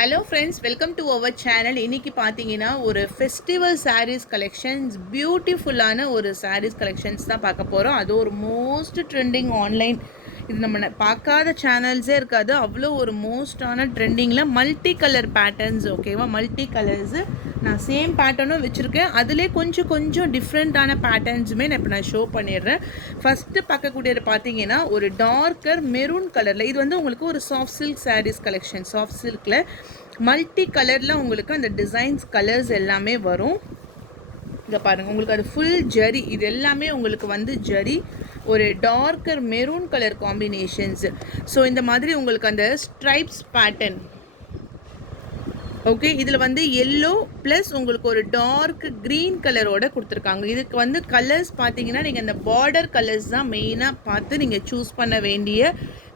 Hello friends, welcome to our channel. இன்னைக்கு பாத்தீங்கன்னா ஒரு ஃபெஸ்டிவல் sarees collections, பியூட்டிஃபுல்லான ஒரு sarees collections தான் பார்க்க போறோம். அது ஒரு மோஸ்ட் ட்ரெண்டிங் ஆன்லைன். இது நம்ம பார்க்காத சேனல்ஸே இருக்காது. அவ்வளோ ஒரு மோஸ்டான ட்ரெண்டிங்கில் மல்டி கலர் பேட்டர்ன்ஸ். ஓகேவா, மல்டி கலர்ஸு நான் சேம் பேட்டர்னும் வச்சுருக்கேன். அதிலே கொஞ்சம் டிஃப்ரெண்ட்டான பேட்டர்ன்ஸுமே நான் இப்போ ஷோ பண்ணிடுறேன். ஃபஸ்ட்டு பார்க்கக்கூடியது பார்த்தீங்கன்னா ஒரு டார்க்கர் மெரூன் கலரில். இது வந்து உங்களுக்கு ஒரு soft silk saris collection. Soft சில்கில் மல்டி கலரில் உங்களுக்கு அந்த டிசைன்ஸ் கலர்ஸ் எல்லாமே வரும். இங்கே பாருங்கள், உங்களுக்கு அது ஃபுல் ஜரி. இது எல்லாமே உங்களுக்கு வந்து ஜரி, ஒரு darker maroon colour combinations. So இந்த மாதிரி உங்களுக்கு அந்த ஸ்ட்ரைப்ஸ் பேட்டர்ன். ஓகே, இதில் வந்து எல்லோ ப்ளஸ் உங்களுக்கு ஒரு டார்க் க்ரீன் கலரோட கொடுத்துருக்காங்க. இதுக்கு வந்து கலர்ஸ் பார்த்தீங்கன்னா நீங்கள் அந்த பார்டர் கலர்ஸ் தான் மெயினாக பார்த்து நீங்கள் சூஸ் பண்ண வேண்டிய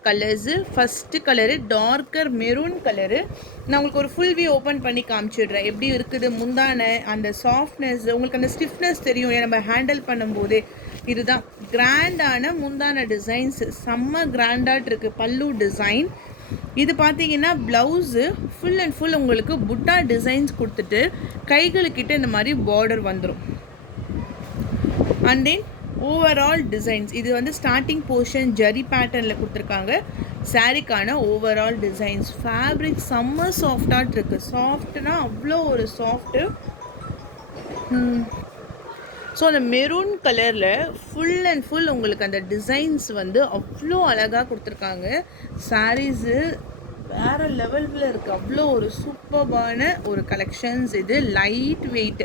colours. First colour darker maroon colour. நான் உங்களுக்கு ஒரு ஃபுல் வியூ ஓப்பன் பண்ணி காமிச்சிடுறேன் எப்படி இருக்குது. முந்தான அந்த சாஃப்ட்னஸ், உங்களுக்கு அந்த ஸ்டிஃப்னஸ் தெரியும் நம்ம ஹேண்டில் பண்ணும்போதே. இதுதான் கிராண்டான முந்தான டிசைன்ஸ், செம்ம கிராண்டாக இருக்குது. பல்லு டிசைன் இது பார்த்தீங்கன்னா ப்ளவுஸு ஃபுல் அண்ட் ஃபுல் உங்களுக்கு புட்டா டிசைன்ஸ் கொடுத்துட்டு கைகளுக்கிட்ட இந்த மாதிரி பார்டர் வந்துடும். அண்ட் தென் ஓவரால் டிசைன்ஸ் இது வந்து ஸ்டார்டிங் போர்ஷன் ஜரி பேட்டர்னில் கொடுத்துருக்காங்க. சாரீக்கான ஓவரால் டிசைன்ஸ். ஃபேப்ரிக் செம்ம சாஃப்டாக இருக்குது. சாஃப்ட்னா அவ்வளோ ஒரு சாஃப்ட்டு. ஸோ அந்த மெரூன் கலரில் ஃபுல் அண்ட் ஃபுல் உங்களுக்கு அந்த டிசைன்ஸ் வந்து அவ்வளோ அழகாக கொடுத்துருக்காங்க. சாரீஸு வேறு லெவலில் இருக்குது. அவ்வளோ ஒரு சூப்பர்பான ஒரு கலெக்ஷன்ஸ். இது லைட் வெயிட்.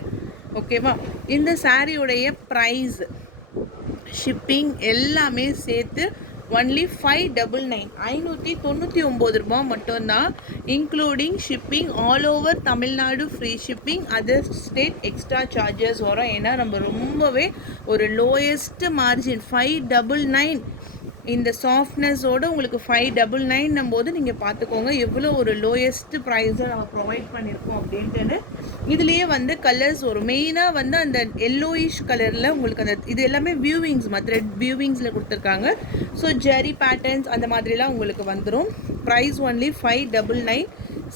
ஓகேவா, இந்த சாரியுடைய ப்ரைஸ், ஷிப்பிங் எல்லாமே சேர்த்து ஒன்லி 599, 599 ரூபா மட்டும்தான். Including shipping all over Tamil Nadu, free shipping. Other state extra charges வரும். ஏன்னா நம்ம ரொம்பவே ஒரு லோயஸ்ட் மார்ஜின் 599. இந்த சாஃப்ட்னஸோடு உங்களுக்கு 599 போது நீங்கள் பார்த்துக்கோங்க எவ்வளோ ஒரு லோயஸ்ட் ப்ரைஸை நம்ம ப்ரொவைட் பண்ணியிருக்கோம் அப்படின்ட்டுன்னு. இதுலேயே வந்து கலர்ஸ் ஒரு மெயினாக வந்து அந்த எல்லோயிஷ் கலரில் உங்களுக்கு அந்த இது எல்லாமே வியூவிங்ஸ், த்ரெட் வியூவிங்ஸில் கொடுத்துருக்காங்க. ஸோ ஜெரி பேட்டர்ன்ஸ் அந்த மாதிரிலாம் உங்களுக்கு வந்துடும். Price only 599.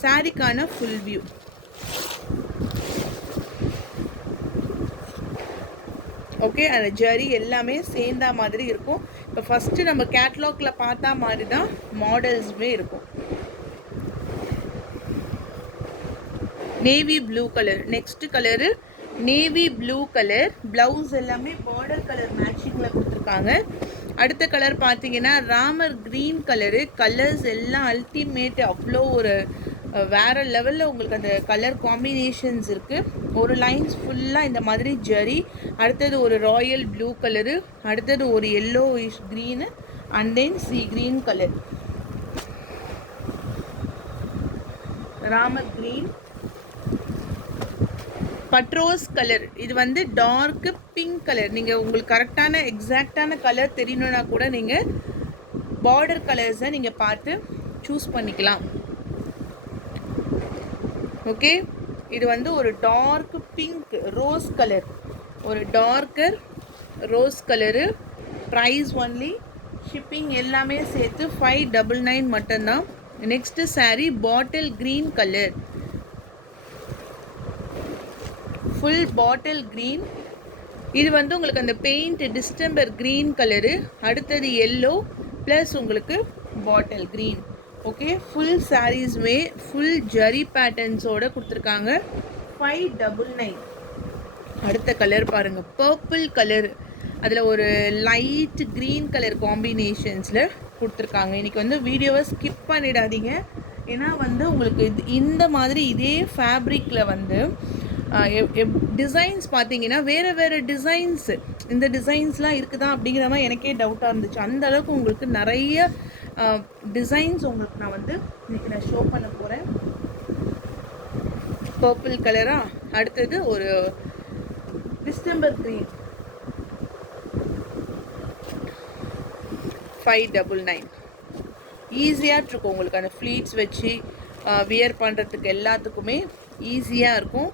சாரிக்கான ஃபுல் வியூ. ஓகே, அந்த ஜரி எல்லாமே சேர்ந்தா மாதிரி இருக்கும். இப்போ ஃபஸ்ட்டு நம்ம கேட்லாகில் பார்த்தா மாதிரி தான் மாடல்ஸுமே இருக்கும். Navy blue colour. Next colour navy blue colour. Blouse எல்லாமே பார்டர் கலர் மேட்சிங்கில் கொடுத்துருக்காங்க. அடுத்த கலர் பார்த்தீங்கன்னா ராமர் க்ரீன் கலரு. கலர்ஸ் எல்லாம் அல்டிமேட். அவ்வளோ ஒரு வேறு லெவலில் உங்களுக்கு அந்த கலர் காம்பினேஷன்ஸ் இருக்குது. ஒரு லைன்ஸ் ஃபுல்லாக இந்த மாதிரி ஜரி. அடுத்தது ஒரு ராயல் ப்ளூ கலரு. அடுத்தது ஒரு yellowish green. And then sea green colour, Ramar green. பட்ரோஸ் கலர். இது வந்து டார்க்கு பிங்க் கலர். நீங்கள் உங்களுக்கு கரெக்டான எக்ஸாக்டான கலர் தெரியணுன்னா கூட நீங்கள் பார்டர் கலர்ஸை நீங்கள் பார்த்து சூஸ் பண்ணிக்கலாம். ஓகே, இது வந்து ஒரு டார்க் பிங்க் ரோஸ் கலர், ஒரு darker rose colour. Price only, shipping எல்லாமே சேர்த்து 599 மட்டும்தான். Next sari bottle green colour, full bottle green. இது வந்து உங்களுக்கு அந்த பெயிண்ட் டிஸ்டம்பர் க்ரீன் கலரு. அடுத்தது எல்லோ ப்ளஸ் உங்களுக்கு பாட்டில் க்ரீன். ஓகே, ஃபுல் சாரீஸுமே ஃபுல் ஜரி பேட்டர்ன்ஸோடு கொடுத்துருக்காங்க. 599. அடுத்த கலர் பாருங்கள், பர்பிள் கலர். அதில் ஒரு லைட் க்ரீன் கலர் காம்பினேஷன்ஸில் கொடுத்துருக்காங்க. இன்றைக்கி வந்து வீடியோவை ஸ்கிப் பண்ணிடாதீங்க. ஏன்னா வந்து உங்களுக்கு இந்த மாதிரி இதே ஃபேப்ரிக்கில் வந்து டிசைன்ஸ் பார்த்தீங்கன்னா வேறு டிசைன்ஸ். இந்த டிசைன்ஸ்லாம் இருக்குதா அப்படிங்கிற மாதிரி எனக்கே டவுட்டாக இருந்துச்சு. அந்த அளவுக்கு உங்களுக்கு நிறைய டிசைன்ஸ் உங்களுக்கு நான் வந்து இன்றைக்கி நான் ஷோ பண்ண போகிறேன். பர்பிள் கலரா. அடுத்தது ஒரு டிஸ்டம்பர் க்ரீன். 599. ஈஸியாக இருக்கும் உங்களுக்கு அந்த ஃப்ளீட்ஸ் வச்சு வியர் பண்ணுறதுக்கு எல்லாத்துக்குமே ஈஸியாக இருக்கும்.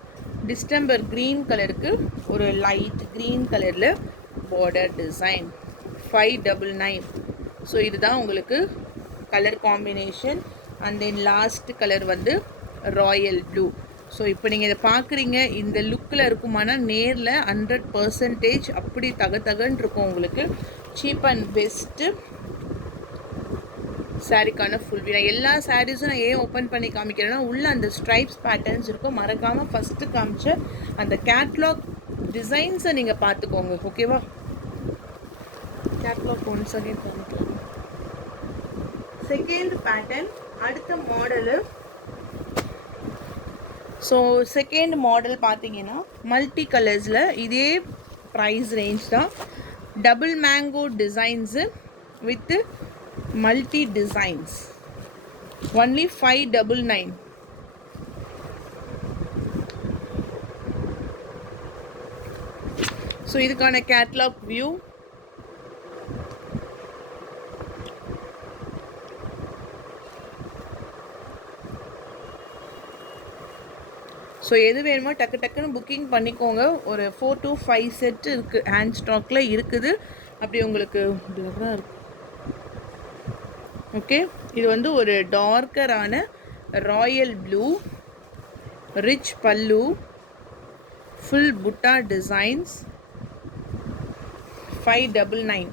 டிஸ்டம்பர் க்ரீன் கலருக்கு ஒரு லைட் க்ரீன் கலரில் பார்டர் டிசைன். 599. ஸோ இதுதான் உங்களுக்கு colour combination. And then last colour வந்து ராயல் ப்ளூ. ஸோ இப்போ நீங்கள் இதை பார்க்குறீங்க, இந்த லுக்கில் இருக்குமானா நேரில் 100% அப்படி தகன்னு இருக்கும் உங்களுக்கு. சீப் அண்ட் பெஸ்ட்டு சாரீக்கான ஃபுல் வியூ. நான் எல்லா சாரீஸும் நான் ஏன் ஓப்பன் பண்ணி காமிக்கிறேன்னா, உள்ளே அந்த ஸ்ட்ரைப்ஸ் பேட்டர்ன்ஸ் இருக்கும். மறக்காமல் ஃபஸ்ட்டு காமிச்ச அந்த கேட்லாக் டிசைன்ஸை நீங்கள் பார்த்துக்கோங்க, ஓகேவா? கேட்லாக் ஒன்ஸ் அகைன் காமிக்கலாம். செகண்ட் பேட்டர்ன், அடுத்த மாடலு. ஸோ செகண்ட் மாடல் பார்த்தீங்கன்னா மல்டி கலர்ஸில் இதே ப்ரைஸ் ரேஞ்ச் தான். Double mango designs with multi designs, only 599. So இதுக்கான கேட்லாக் வியூ. ஸோ எது வேணுமோ டக்குன்னு புக்கிங் பண்ணிக்கோங்க. ஒரு 4 to 5 செட்டு இருக்குது, ஹேண்ட் ஸ்டாக்கில் இருக்குது. அப்படி உங்களுக்கு இருக்கு. ஓகே, இது வந்து ஒரு டார்க்கரான royal blue, rich pallu, full butta designs, 599.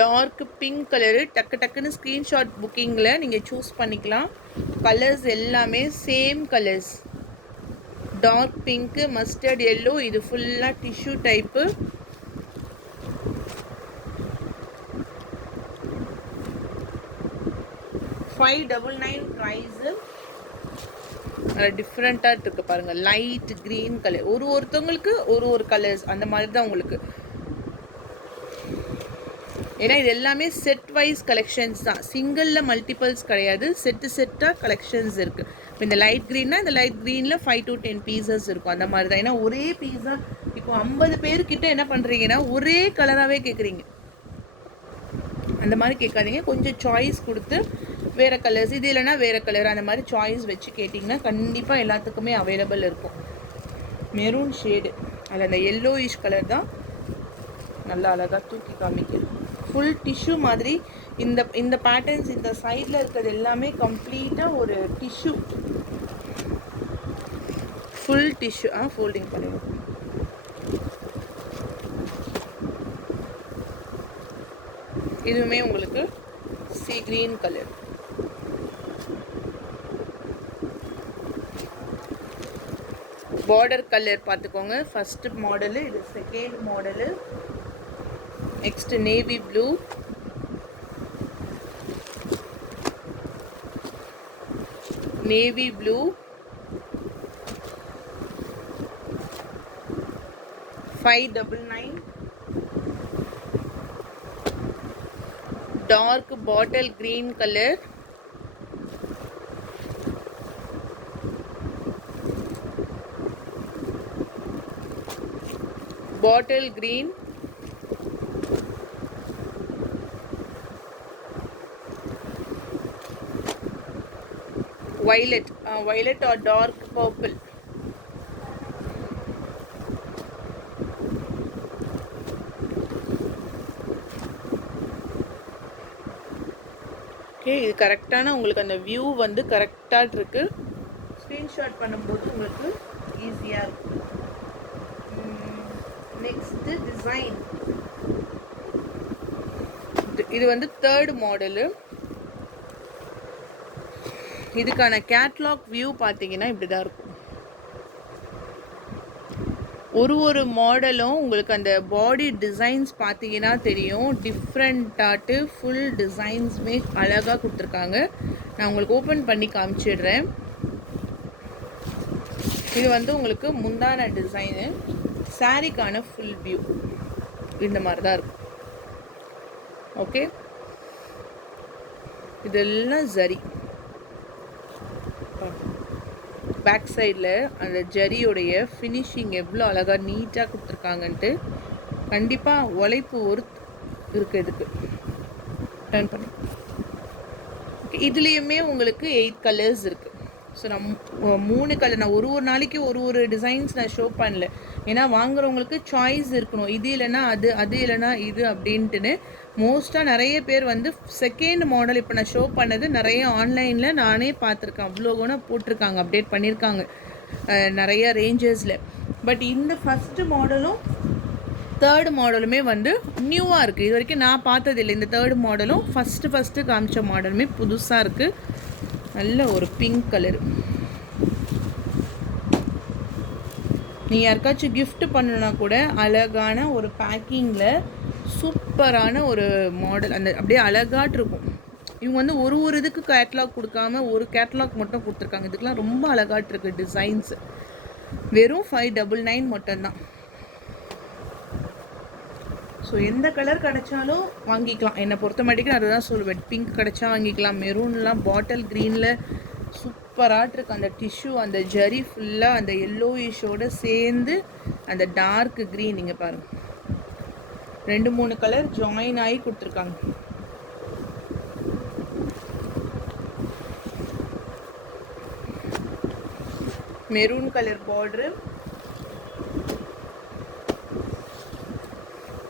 Dark pink colour. டக்குன்னு ஸ்க்ரீன்ஷாட் புக்கிங்கில் நீங்கள் சூஸ் பண்ணிக்கலாம். கலர்ஸ் எல்லாமே same colours. Dark pink, mustard yellow, இது ஃபுல்லாக டிஷ்யூ டைப்பு. $599 ப்ரைஸு. டிஃப்ரெண்ட்டாக இருக்கு பாருங்கள். லைட் க்ரீன் கலர், ஒருத்தவங்களுக்கு ஒரு கலர்ஸ் அந்த மாதிரி தான் உங்களுக்கு. ஏன்னா இது எல்லாமே செட் வைஸ் கலெக்ஷன்ஸ் தான், சிங்கிளில் மல்டிபிள்ஸ் கிடையாது. செட்டாக கலெக்ஷன்ஸ் இருக்குது. இப்போ இந்த லைட் க்ரீன்னா இந்த லைட் க்ரீனில் 5 to 10 பீசஸ் இருக்கும், அந்த மாதிரி தான். ஏன்னா ஒரே பீஸா இப்போ 50 பேர்கிட்ட என்ன பண்ணுறீங்கன்னா ஒரே கலராகவே கேட்குறீங்க. அந்த மாதிரி கேட்காதீங்க, கொஞ்சம் சாய்ஸ் கொடுத்து வேறு கலர்ஸ், இது இல்லைனா வேறு கலர், அந்த மாதிரி சாய்ஸ் வச்சு கேட்டிங்கன்னா கண்டிப்பாக எல்லாத்துக்குமே அவைலபிள் இருக்கும். மெரூன் ஷேடு, அதில் அந்த எல்லோயிஷ் கலர் தான் நல்லா அழகாக தூக்கி காமிக்கிறது. ஃபுல் டிஷ்யூ மாதிரி இந்த பேட்டர்ன்ஸ், இந்த சைடில் இருக்கிறது எல்லாமே கம்ப்ளீட்டாக ஒரு டிஷ்யூ, ஃபுல் டிஷ்யூ. ஃபோல்டிங் பண்ணுங்க. இதுவுமே உங்களுக்கு sea green colour. Border colour பார்த்துக்கோங்க. ஃபஸ்ட்டு மாடலு, இது second model. Next navy blue, navy blue, $599. Dark bottle green colour, bottle green, violet or dark purple. Okay, இது கரெக்டான உங்களுக்கு அந்த வியூ வந்து கரெக்டாக இருக்கு. ஸ்க்ரீன்ஷாட் பண்ணும்போது உங்களுக்கு ஈஸியாக இருக்கும். நெக்ஸ்ட் டிசைன், இது வந்து தேர்ட் மாடலு. இதுக்கான கேட்லாக் வியூ பார்த்தீங்கன்னா இப்படி தான் இருக்கும். ஒரு மாடலும் உங்களுக்கு அந்த பாடி டிசைன்ஸ் பார்த்தீங்கன்னா தெரியும், டிஃப்ரெண்ட்டாட்டு ஃபுல் டிசைன்ஸுமே அழகாக கொடுத்துருக்காங்க. நான் உங்களுக்கு ஓப்பன் பண்ணி காமிச்சிடுறேன். இது வந்து உங்களுக்கு முந்தான டிசைனு. சாரீக்கான ஃபுல் வியூ இந்த மாதிரி தான் இருக்கும். ஓகே, இதெல்லாம் சரி. பேக் சைடில் அந்த ஜரியோடைய ஃபினிஷிங் எவ்வளோ அழகாக நீட்டாக கொடுத்துருக்காங்கன்ட்டு. கண்டிப்பாக உழைப்பு இருக்குது இதுக்கு. டர்ன் பண்ணி ஓகே, இதுலேயுமே உங்களுக்கு 8 கலர்ஸ் இருக்குது. ஸோ நான் 3 கலர், நான் ஒரு நாளைக்கு ஒரு டிசைன்ஸ் நான் ஷோ பண்ணல. ஏன்னா வாங்குறவங்களுக்கு சாய்ஸ் இருக்கணும், இது இல்லைன்னா அது, அது இல்லைன்னா இது அப்படின்ட்டுன்னு. மோஸ்ட்டாக நிறைய பேர் வந்து செகண்ட் மாடல் இப்போ நான் ஷோ பண்ணது நிறைய ஆன்லைனில் நானே பார்த்துருக்கேன், அவ்வளோ கூட போட்டிருக்காங்க, அப்டேட் பண்ணியிருக்காங்க நிறைய ரேஞ்சஸில். பட் இந்த ஃபஸ்ட்டு மாடலும் தேர்டு மாடலுமே வந்து நியூவாக இருக்குது, இது வரைக்கும் நான் பார்த்ததில்லை. இந்த தேர்டு மாடலும் ஃபஸ்ட்டு காமிச்ச மாடலுமே புதுசாக இருக்குது. நல்ல ஒரு பிங்க் கலர். நீங்கள் யாருக்காச்சும் கிஃப்ட் பண்ணணுன்னா கூட அழகான ஒரு பேக்கிங்கில் சூப்பரான ஒரு மாடல், அந்த அப்படியே அழகாட்டு இருக்கும். இவங்க வந்து ஒரு இதுக்கு கேட்லாக் கொடுக்காம ஒரு கேட்லாக் மட்டும் கொடுத்துருக்காங்க. இதுக்கெலாம் ரொம்ப அழகாட்டு இருக்குது டிசைன்ஸ். வெறும் 599 மட்டும்தான். ஸோ எந்த கலர் கிடைச்சாலும் வாங்கிக்கலாம், என்னை பொறுத்த மாட்டேங்கு நான் அதுதான் சொல்லுவேன். பிங்க் கிடைச்சா வாங்கிக்கலாம், மெரூன்லாம் பாட்டில் க்ரீனில் சூப்பராக இருக்குது. அந்த டிஷ்யூ அந்த ஜரி ஃபுல்லாக அந்த எல்லோயிஷோடு சேர்ந்து அந்த டார்க் க்ரீன் நீங்கள் பாருங்கள், 2-3 கலர் ஜாயின் ஆகி கொடுத்துருக்காங்க. Maroon colour border,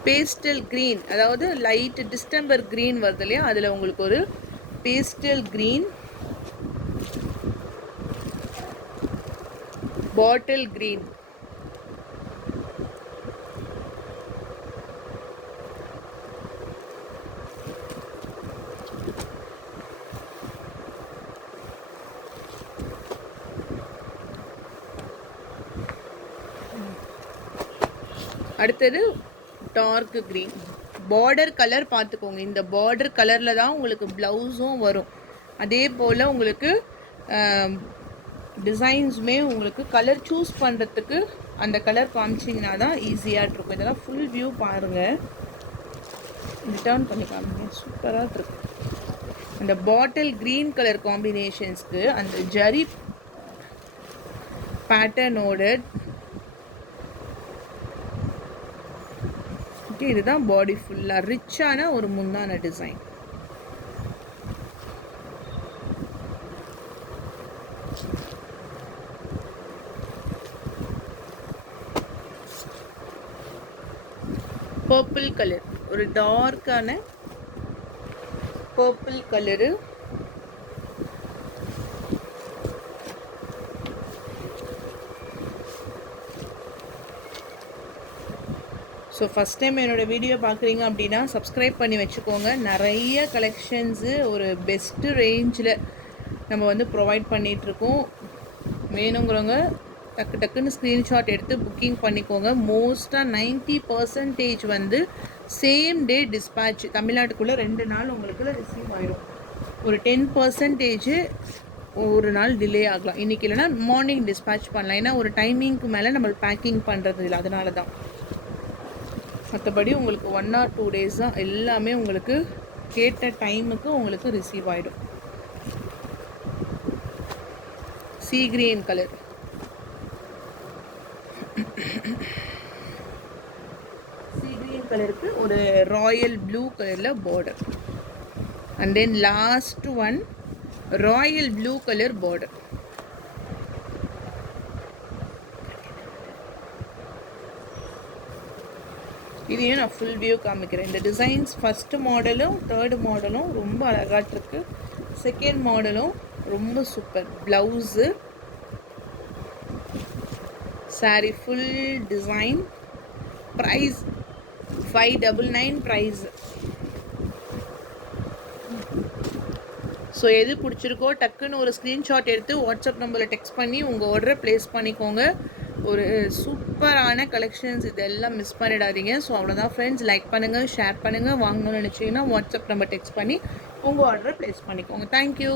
pastel green, அதாவது லைட் டிஸ்டம்பர் க்ரீன் வருது இல்லையா, அதில் உங்களுக்கு ஒரு பேஸ்டல் க்ரீன், பாட்டில் க்ரீன், அடுத்தது டார்க் க்ரீன். பார்டர் கலர் பார்த்துக்கோங்க, இந்த பார்டர் கலரில் தான் உங்களுக்கு ப்ளவுஸும் வரும். அதே போல் உங்களுக்கு டிசைன்ஸுமே உங்களுக்கு கலர் சூஸ் பண்ணுறதுக்கு அந்த கலர் காமிச்சிங்கன்னா தான் ஈஸியாக இருக்கும். இதெல்லாம் ஃபுல் வியூ பாருங்கள், ரிட்டர்ன் பண்ணி காமிங்க, சூப்பராக இருக்கு. அந்த பாட்டில் க்ரீன் கலர் காம்பினேஷன்ஸ்க்கு அந்த ஜரி பேட்டர்னோட இதுதான் பாடி ஃபுல்லாக ரிச்சான ஒரு முந்தான டிசைன். பர்பிள் கலர், ஒரு டார்க்கான purple colour. So first time என்னோடய வீடியோ பார்க்குறீங்க அப்படின்னா சப்ஸ்கிரைப் பண்ணி வச்சுக்கோங்க. நிறைய கலெக்ஷன்ஸு ஒரு பெஸ்ட்டு ரேஞ்சில் நம்ம வந்து ப்ரொவைட் பண்ணிகிட்ருக்கோம். வேணுங்கிறவங்க டக்குன்னு ஸ்க்ரீன்ஷாட் எடுத்து புக்கிங் பண்ணிக்கோங்க. மோஸ்ட்டாக 90% வந்து சேம் டே டிஸ்பேட்ச், தமிழ்நாட்டுக்குள்ளே 2 நாள் உங்களுக்கு ரிசீவ் ஆயிடும். ஒரு 10% ஒரு நாள் டிலே ஆகலாம். இன்றைக்கி இல்லைனா மார்னிங் டிஸ்பேட்ச் பண்ணலாம், ஏன்னா ஒரு டைமிங்க்கு மேலே நம்ம பேக்கிங் பண்ணுறது இல்லை, அதனால தான். மற்றபடி உங்களுக்கு 1 or 2 days தான் எல்லாமே உங்களுக்கு கேட்ட டைமுக்கு உங்களுக்கு ரிசீவ் ஆகிடும். Sea green colour, sea green கலருக்கு ஒரு ராயல் ப்ளூ கலரில் border, and then last one royal blue colour border. இதையும் நான் ஃபுல் வியூ காமிக்கிறேன். இந்த டிசைன்ஸ் ஃபஸ்ட்டு மாடலும் தேர்டு மாடலும் ரொம்ப அழகாட்டிருக்கு. செகண்ட் மாடலும் ரொம்ப super. Blouse, sari full design. Price 599 price. So எது பிடிச்சிருக்கோ டக்குன்னு ஒரு ஸ்க்ரீன்ஷாட் எடுத்து வாட்ஸ்அப் நம்பரில் டெக்ஸ்ட் பண்ணி உங்கள் ஆர்டரை ப்ளேஸ் பண்ணிக்கோங்க. ஒரு சூப்பரான கலெக்ஷன்ஸ், இதெல்லாம் மிஸ் பண்ணிடாதீங்க. ஸோ அவ்வளோதான் ஃப்ரெண்ட்ஸ், லைக் பண்ணுங்கள், ஷேர் பண்ணுங்கள். வாங்கணும்னு நினச்சிங்கன்னா வாட்ஸ்அப் நம்பர் டெக்ஸ்ட் பண்ணி உங்கள் ஆர்டரை ப்ளேஸ் பண்ணிக்கோங்க. தேங்க்யூ.